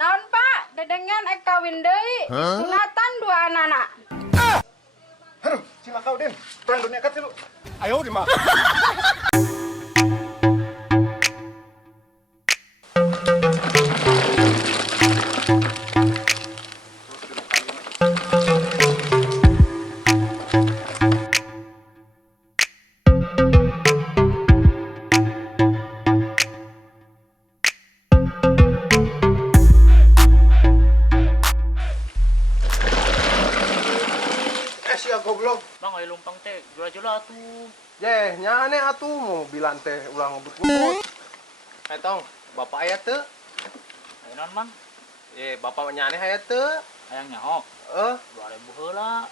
Naon Pak, dedengan kawin deui. Sunatan 2 anak. Aduh, cila kau Den. Perang dunia kat lu. Ayo di mah. Sia goblok. Bang, ayo lumpang teh, jula-jula tuh. Yeh, nyane atuh mau bilang teh ulang ngebut-ngebut. Tong, bapak aya teu? Ayo non, Mang. Bapak nyane aya teu? Hayang nyaho. 2000 heula.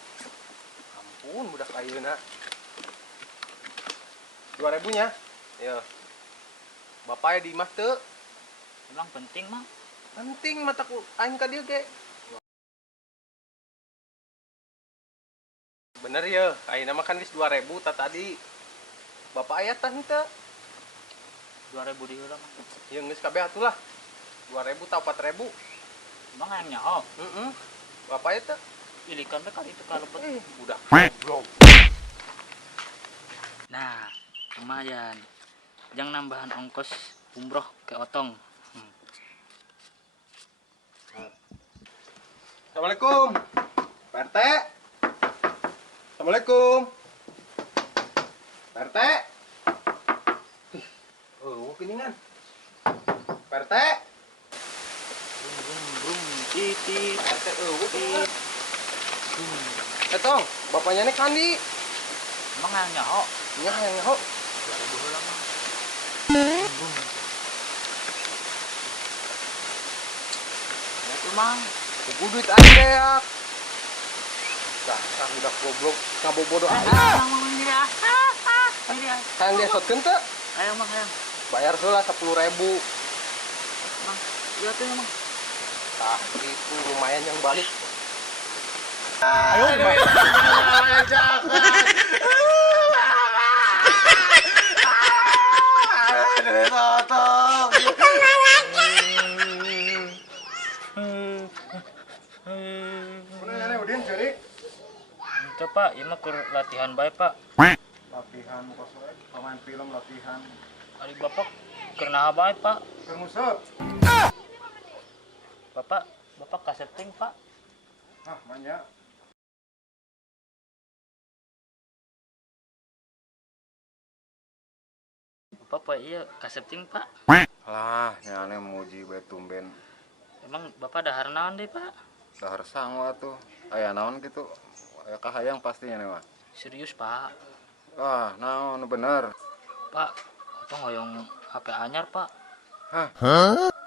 Ampun, budak ayeuna. 2000 nya? Iya. Bapak aya di imah teu? Emang penting, Mang. Penting mataku aing ka dieu ge. Bener ya, ayeuna mah kan geus 2000 tadi. Bapak aya tah henteu? 2000 di heula, Mang. Ya geus kabeh atulah. 2000 tah 4000. Emang hayang nyaho. Bapak aya teh? Ilikan teh kali itu kalebet. Budak goblok. Nah, lumayan. Jangan nambahan ongkos umroh ke Otong. Assalamualaikum. Pak RT. Assalamualaikum. Pak RT. Oh, keningan. Pak RT. Brum, titit. Pak RT, Tong, bapaknya nih Kandi. Emang hayang nyaho. Nya yang nyaho. 2000 heula, Mang. Ya tuh, Mang. Kudu duit aing deak. Dasar budak goblok, ngabobodo aing. Mang, ini ya. Ini ya. Hayang dia sotkeun teu? Hayang, Mang, hayang. Bayar heula 10.000. Mang, iya tuh ya, Mang. Tah, itu lumayan yang balik. Ayo, Itu Pak, ini mah latihan baik Pak. Latihan kosong, pemain film latihan. Ari Bapak kerna baik Pak. Kermusep. Bapak kasetting Pak. Ah, banyak. Bapak iya kasetting Pak. Lah, nyane muji bae tumben. Emang Bapak dahar naon deh Pak? Dahar sangwa tuh. Aya naon gitu. Aya kahayang pastinya nih, mah. Serius Pak. Wah, naon bener. Pak, apa ngoyong HP anyar Pak? Hah?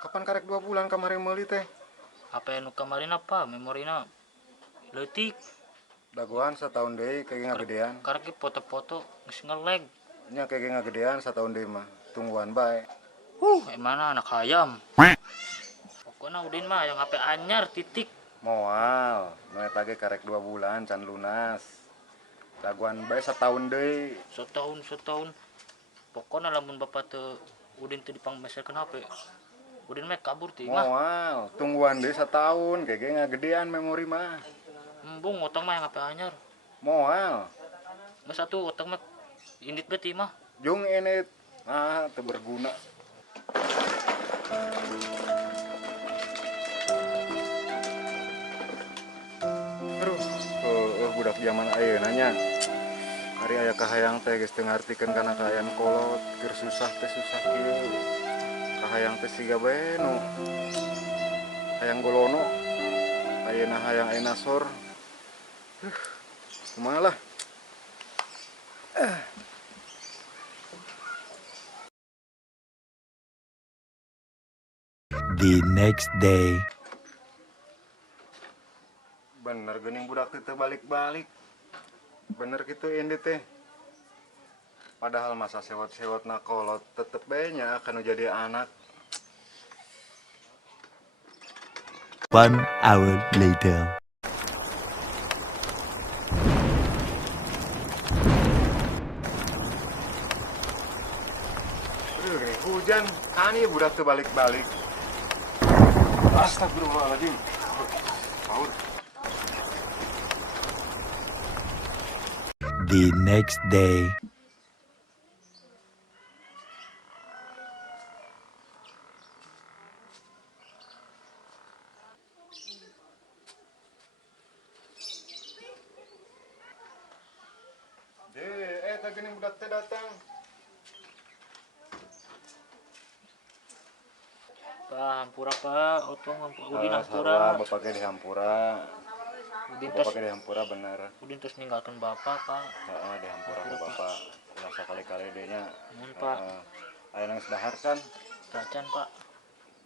Kapan karek 2 bulan kamari meuli teh? HP nu kemarin apa? Memorina leutik. Dagoan setahun deui kayaknya ngagedean. Karek ge foto-foto geus ngelag. Nya kayaknya ngagedean setahun deui mah. Tungguan bae. Emana anak hayam. Pokoknya Udin mah yang HP anyar titik. Moal, nu eta ge karek 2 bulan can lunas. Dagoan bae setahun deui. Setahun. Pokoknya lamun Bapak teu Udin teu dipangmeserkeun HP. Udin mah kabur ti mah. Moal, tungguan deui setahun kayaknya ngagedean memori mah. Embung otong mah yang HP anyar. Moal. Geus satu otong mah indit beuti mah. Jung ini teu berguna. Aduh, budak zaman ayeuna nya. Ari aya kahayang teh geus teu ngartikeun kana kahayang kolot, keur susah teh susah kieu. Kahayang teh siga bae nu hayang golono. Ayeuna hayang ayeuna sor. Kumaha lah. The next day. Bener geuning budak teh balik-balik. Bener gitu ini teh. Padahal masa sewot-sewotna kolot tetep bae nya akan jadi anak. 1 hour later. Aduh, hujan, kan ya budak tuh balik-balik. Astagfirullahaladzim. Paul. The next day. Tak gini budak teh datang. Pak, hampura Pak, otong Udin Sarua hampura. bapaknya di Hampura. Udin terus Bapaknya di Hampura bener. Udin terus ninggalkan bapak Pak. Heeh, di Hampura ke bapak. Ulah sakali-kali deh nya. Mun Pak, Aya nang sedahar kan. dacan Pak.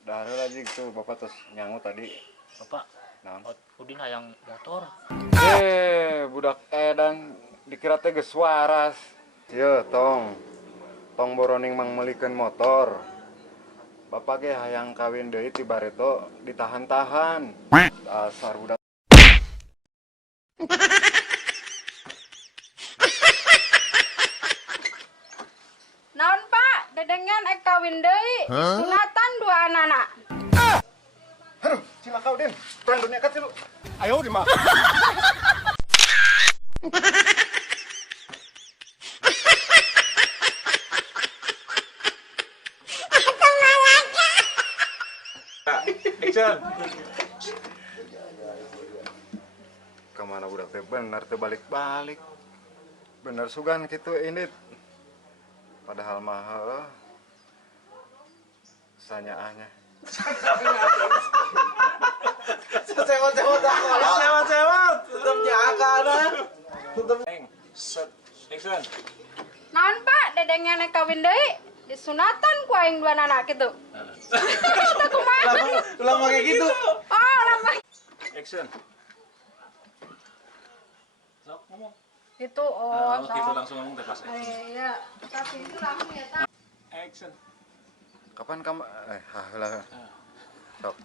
Dahar lagi gitu bapak terus nyangu tadi. Bapak, Naon? Udin hayang motor. Budak edan dikira teh geus waras. Ieu tong boroning mang meulikeun motor. Bapak ge hayang kawin deui ti bareto ditahan-tahan. Dasar budak. Naon Pak, dedengan ek kawin deui. Sunatan dua anak. Aduh, cilaka Udin. Perang dunia kan lu. Ayo di mah. Action. Kemana budak teh bener teh balik-balik. Bener sugan gitu ini. Padahal mahal. Sanyaahnya. Sewot-sewot tetap nyaka dah. Action. Naon Pak, dedengan ek kawin deui. Disunatan ku aing dua anak kitu. Ulang pakai gitu. Oh, lama. Action. Sok ngomong. Itu oh, Gitu langsung ngomong teh pas. Iya, tapi itu langsung ya tak. Action. Kapan kamu lah. Sok.